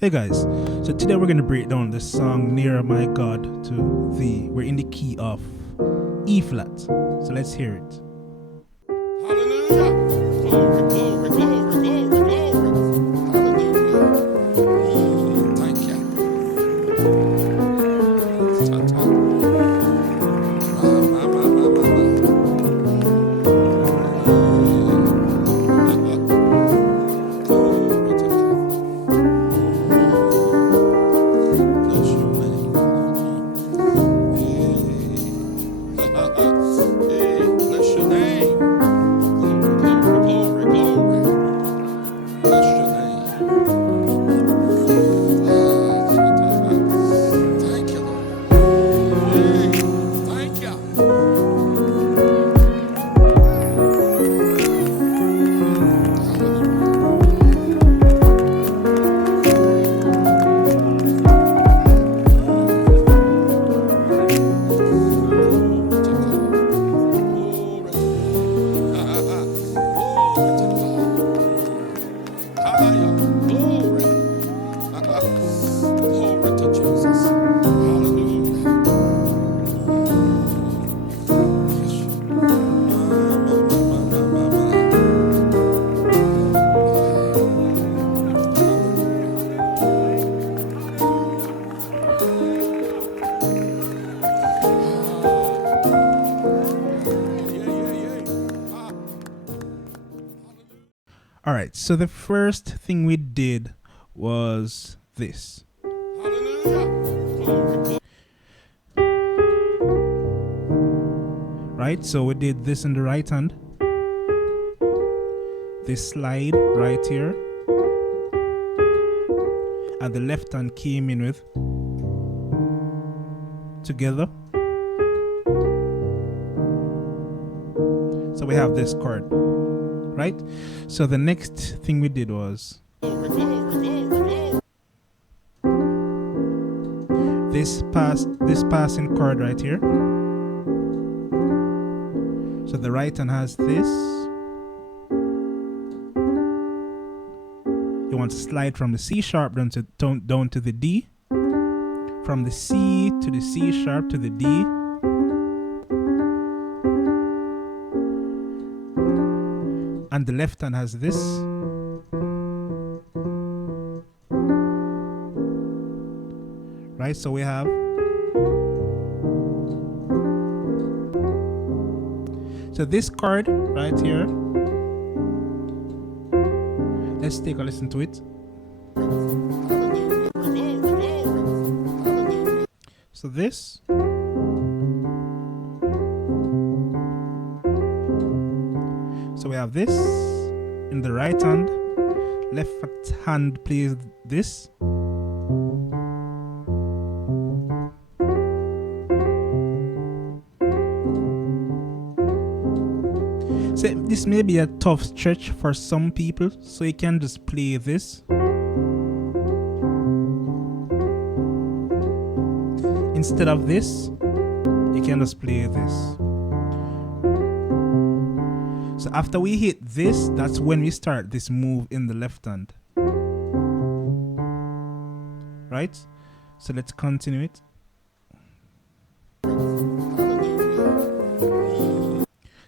Hey guys, so today we're going to break down the song Nearer My God to Thee. We're in the key of E flat, so let's hear it. Hallelujah. Glory, glory, glory, glory, glory. Hallelujah. Thank you. Ta-ta. Glory to God. Bless your name. Hey, bless your name. Glory, glory, glory. Bless your name. Thank you, Lord. Hey, thank you. Glory to Jesus. Hallelujah. Alright, so the first thing we did was this. Right, so we did this in the right hand. This slide right here. And the left hand came in with together. So we have this chord, right? So the next thing we did was this passing chord right here. So the right hand has this. You want to slide from the C sharp down to the D. From the C to the C sharp to the D. And the left hand has this. Right, so we have. So this chord right here. Let's take a listen to it. So this. So we have this in the right hand. Left hand plays this. So this may be a tough stretch for some people, so you can just play this. Instead of this, you can just play this. So after we hit this, that's when we start this move in the left hand. Right? So let's continue it.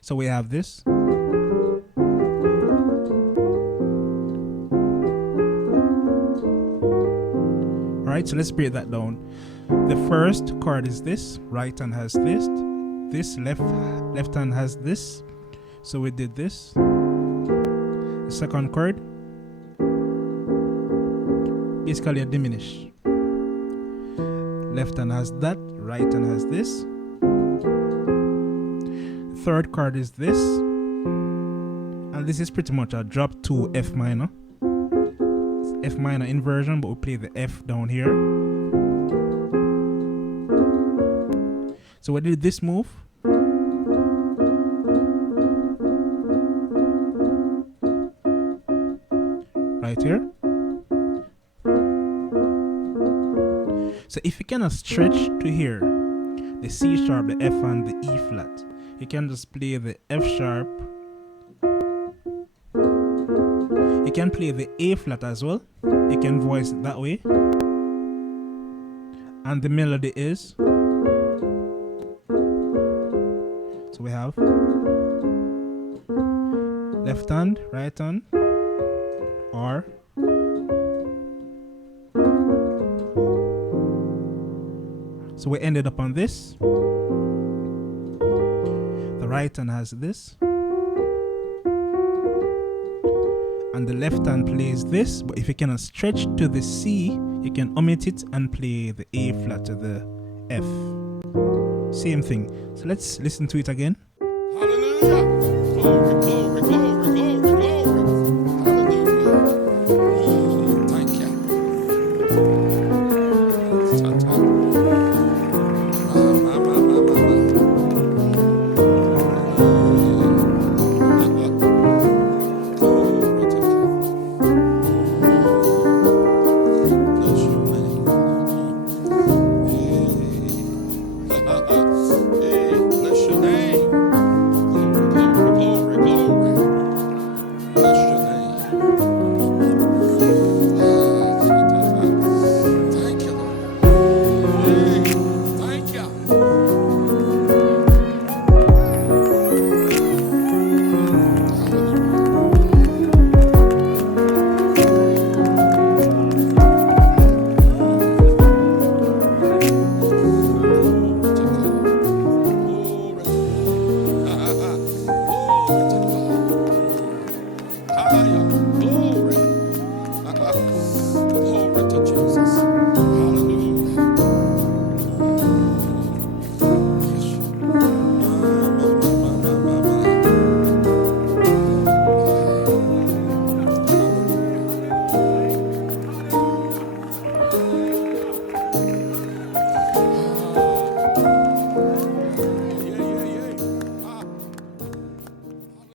So we have this. Alright, so let's break that down. The first chord is this. Right hand has this. This left hand has this. So we did this. The second chord, basically a diminish. Left hand has that. Right hand has this. The third chord is this. And this is pretty much a drop to F minor. It's F minor inversion, but we play the F down here. So we did this move. Right here. So if you cannot stretch to here, the C sharp, the F and the E flat, you can just play the F sharp. You can play the A flat as well. you can voice it that way. And the melody is, so we have left hand, right hand, or so we ended up on this. The right hand has this, and the left hand plays this. But if you cannot stretch to the C, you can omit it and play the A flat to the F. Same thing. So let's listen to it again. Hallelujah. Glory, glory, glory, glory.